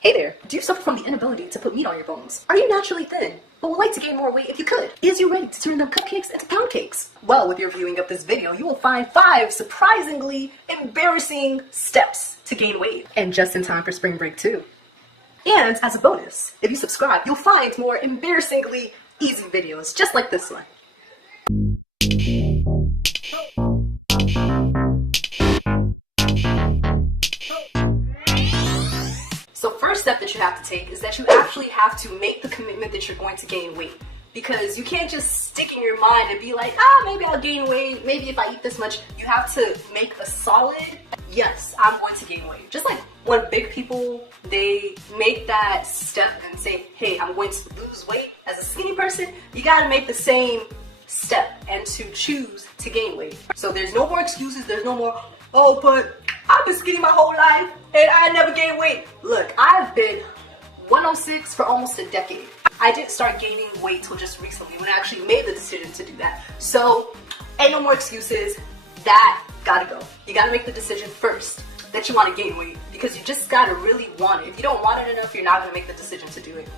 Hey there, do you suffer from the inability to put meat on your bones? Are you naturally thin, but would like to gain more weight if you could? Is you ready to turn them cupcakes into pound cakes? Well, with your viewing of this video, you will find 5 surprisingly embarrassing steps to gain weight. And just in time for spring break too. And as a bonus, if you subscribe, you'll find more embarrassingly easy videos just like this one. So first step that you have to take is that you actually have to make the commitment that you're going to gain weight. Because you can't just stick in your mind and be like, maybe I'll gain weight, maybe if I eat this much. You have to make a solid, yes, I'm going to gain weight. Just like when big people, they make that step and say, hey, I'm going to lose weight. As a skinny person, you gotta make the same step and to choose to gain weight. So there's no more excuses, there's no more, oh, but I've been skinny my whole life and I never gained weight. Look, I've been 106 for almost a decade. I didn't start gaining weight till just recently when I actually made the decision to do that. So ain't no more excuses. That gotta go. You gotta make the decision first that you want to gain weight, because you just gotta really want it. If you don't want it enough, you're not gonna make the decision to do it.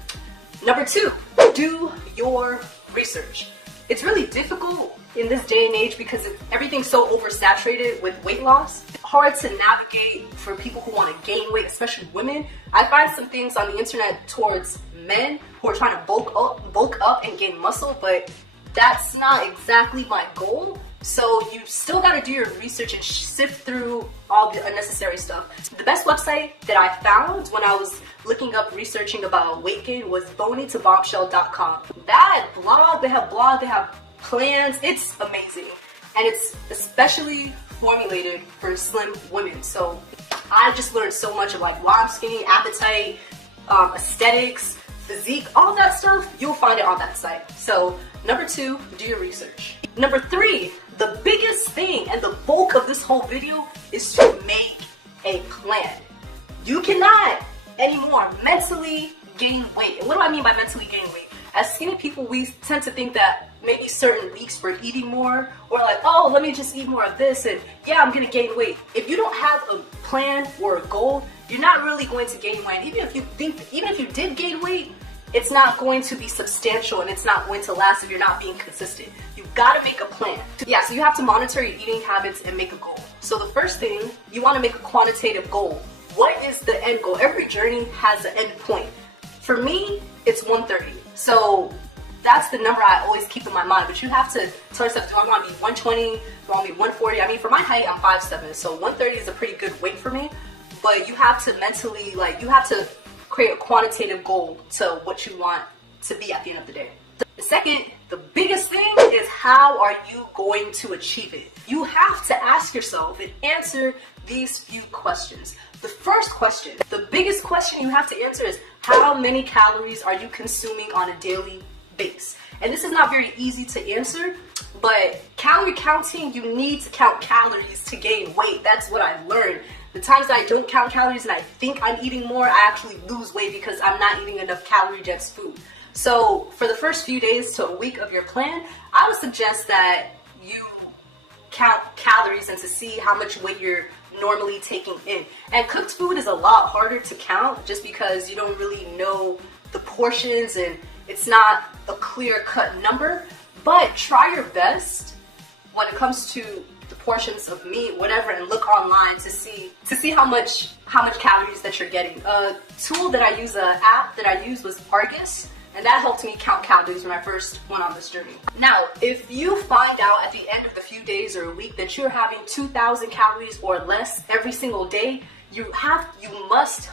Number 2, do your research. It's really difficult in this day and age because everything's so oversaturated with weight loss. It's hard to navigate for people who want to gain weight, especially women. I find some things on the internet towards men who are trying to bulk up and gain muscle, but that's not exactly my goal. So you still got to do your research and sift through all the unnecessary stuff. The best website that I found when I was looking up researching about weight gain was bonitobombshell.com. That blog, they have plans, it's amazing. And it's especially formulated for slim women. So I just learned so much of like why I'm skinny, appetite, aesthetics, physique, all that stuff. You'll find it on that site. So number 2, do your research. Number 3, the biggest thing and the bulk of this whole video is to make a plan. You cannot anymore mentally gain weight. And what do I mean by mentally gain weight? As skinny people, we tend to think that maybe certain weeks we're eating more, or like, oh, let me just eat more of this and yeah, I'm gonna gain weight. If you don't have a plan or a goal, you're not really going to gain weight. Even if you did gain weight, it's not going to be substantial and it's not going to last if you're not being consistent. You've got to make a plan. Yeah, so you have to monitor your eating habits and make a goal. So the first thing, you want to make a quantitative goal. What is the end goal? Every journey has an end point. For me, it's 130. So that's the number I always keep in my mind. But you have to tell yourself, do I want to be 120? Do I want to be 140? I mean, for my height, I'm 5'7", so 130 is a pretty good weight for me. But you have to mentally, you have to create a quantitative goal to what you want to be at the end of the day. The second, the biggest thing is, how are you going to achieve it? You have to ask yourself and answer these few questions. The first question, the biggest question you have to answer is, how many calories are you consuming on a daily basis? And this is not very easy to answer, but calorie counting, you need to count calories to gain weight. That's what I learned. The times that I don't count calories and I think I'm eating more, I actually lose weight because I'm not eating enough calorie-dense food. So for the first few days to a week of your plan, I would suggest that you count calories and to see how much weight you're normally taking in. And cooked food is a lot harder to count just because you don't really know the portions and it's not a clear-cut number. But try your best when it comes to the portions of meat, whatever, and look online to see how much calories that you're getting. A tool that I use, an app that I used was Argus, and that helped me count calories when I first went on this journey. Now, if you find out at the end of the few days or a week that you're having 2,000 calories or less every single day, you must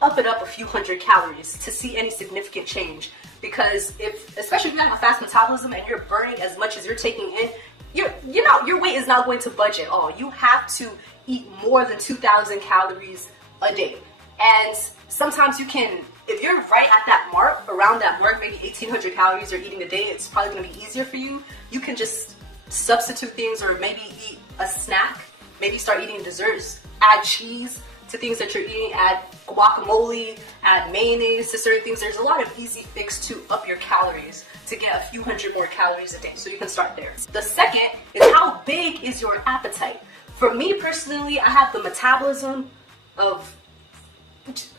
up it up a few hundred calories to see any significant change. Because especially if you have a fast metabolism and you're burning as much as you're taking in, your weight is not going to budge at all. You have to eat more than 2,000 calories a day. And sometimes you can, if you're right at that mark, around that mark, maybe 1,800 calories you're eating a day, it's probably going to be easier for you. You can just substitute things or maybe eat a snack, maybe start eating desserts, add cheese to things that you're eating, add guacamole, add mayonnaise to certain things. There's a lot of easy fix to up your calories to get a few hundred more calories a day, so you can start there. The second is, how big is your appetite? For me personally, I have the metabolism of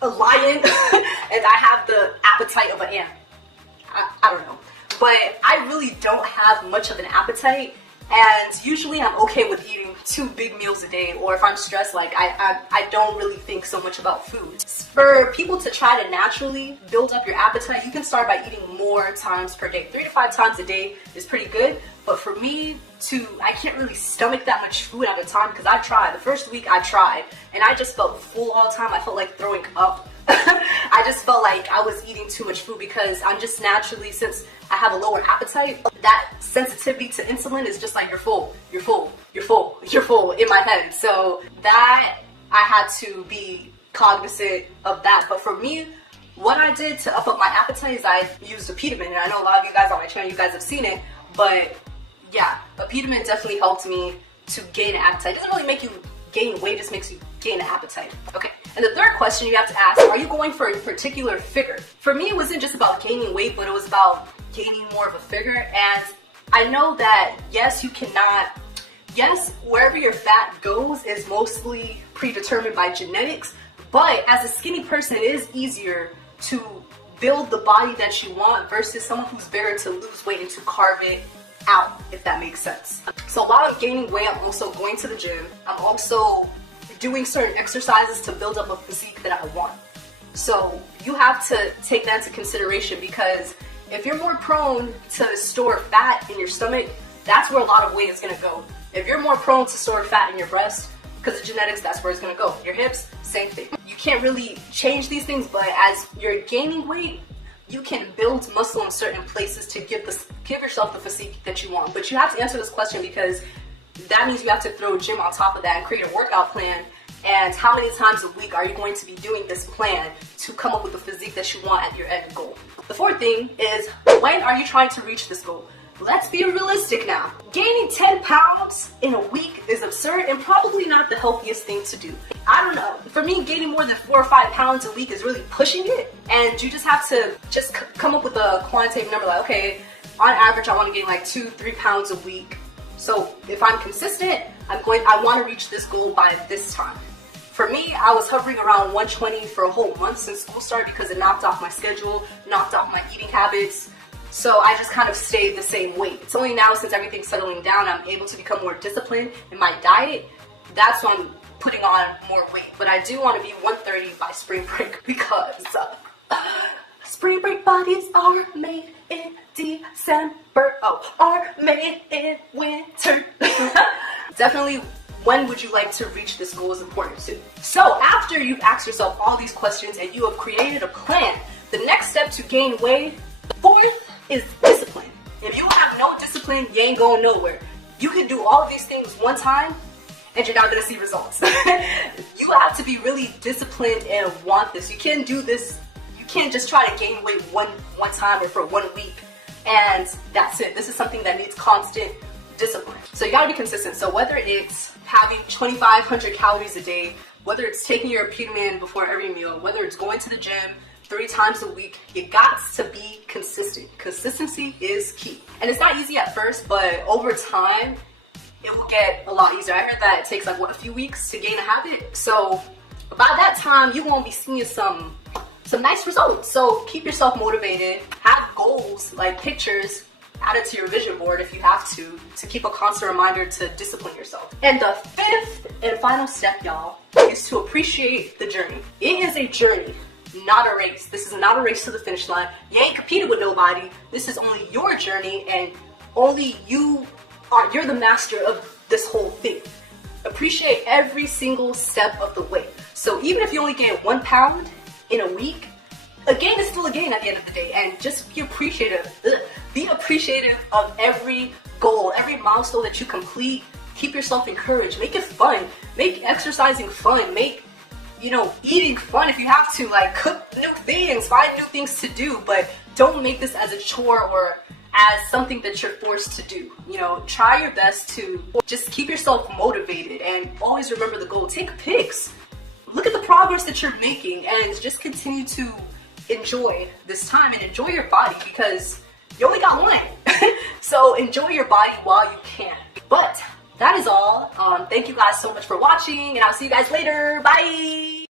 a lion and I have the appetite of an ant. I don't know. But I really don't have much of an appetite, and usually I'm okay with eating 2 big meals a day, or if I'm stressed, like I don't really think so much about food. For people to try to naturally build up your appetite, you can start by eating more times per day. 3 to 5 times a day is pretty good, but for me, I can't really stomach that much food at a time because I tried. The first week I tried, and I just felt full all the time. I felt like throwing up. I just felt like I was eating too much food because I'm just naturally, since I have a lower appetite, that sensitivity to insulin is just like, you're full, you're full, you're full, you're full in my head. So that, I had to be cognizant of that. But for me, what I did to up my appetite is I used Epidomin, and I know a lot of you guys on my channel, you guys have seen it, but yeah, Epidomin definitely helped me to gain an appetite. It doesn't really make you gain weight, it just makes you gain an appetite. Okay, and the third question you have to ask, are you going for a particular figure? For me, it wasn't just about gaining weight, but it was about gaining more of a figure. And I know that yes, wherever your fat goes is mostly predetermined by genetics, but as a skinny person, it is easier to build the body that you want versus someone who's bigger to lose weight and to carve it out, if that makes sense. So while I'm gaining weight, I'm also going to the gym. I'm also doing certain exercises to build up a physique that I want. So you have to take that into consideration, because if you're more prone to store fat in your stomach, that's where a lot of weight is going to go. If you're more prone to store fat in your breast, because of genetics, that's where it's going to go. Your hips, same thing. You can't really change these things, but as you're gaining weight, you can build muscle in certain places to give yourself the physique that you want. But you have to answer this question, because that means you have to throw a gym on top of that and create a workout plan. And how many times a week are you going to be doing this plan to come up with the physique that you want at your end goal? The fourth thing is, when are you trying to reach this goal? Let's be realistic now. Gaining 10 pounds in a week is absurd and probably not the healthiest thing to do. I don't know. For me, gaining more than 4 or 5 pounds a week is really pushing it. And you just have to come up with a quantitative number, like, okay, on average, I want to gain like 2-3 pounds a week. So if I'm consistent, I want to reach this goal by this time. For me, I was hovering around 120 for a whole month since school started, because it knocked off my schedule, knocked off my eating habits. So I just kind of stayed the same weight. It's only now, since everything's settling down, I'm able to become more disciplined in my diet. That's when I'm putting on more weight. But I do want to be 130 by spring break, because spring break bodies are made in December. Oh, are made in winter. Definitely, when would you like to reach this goal is important too. So after you've asked yourself all these questions and you have created a plan, the next step to gain weight, fourth, is discipline. If you have no discipline, you ain't going nowhere. You can do all of these things one time and you're not gonna see results. You have to be really disciplined and want this. You can't do this, you can't just try to gain weight one time or for 1 week and that's it. This is something that needs constant discipline. So you gotta be consistent. So whether it's having 2,500 calories a day, whether it's taking your Epidomin before every meal, whether it's going to the gym 3 times a week, you got to be consistent. Consistency is key. And it's not easy at first, but over time, it will get a lot easier. I heard that it takes like, what, a few weeks to gain a habit? So by that time, you won't be seeing some nice results. So keep yourself motivated. Have goals, like pictures, add it to your vision board if you have to keep a constant reminder to discipline yourself. And the fifth and final step, y'all, is to appreciate the journey. It is a journey, not a race. This is not a race to the finish line. You ain't competing with nobody. This is only your journey, and only you're the master of this whole thing. Appreciate every single step of the way. So even if you only gain 1 pound in a week, a gain is still a gain at the end of the day, and just be appreciative. Be appreciative of every goal, every milestone that you complete. Keep yourself encouraged. Make it fun. Make exercising fun. Make, eating fun if you have to. Like, cook new things, find new things to do, but don't make this as a chore or as something that you're forced to do. Try your best to just keep yourself motivated and always remember the goal. Take pics. Look at the progress that you're making and just continue to enjoy this time and enjoy your body, because you only got one. So enjoy your body while you can. But that is all. Thank you guys so much for watching, and I'll see you guys later. Bye.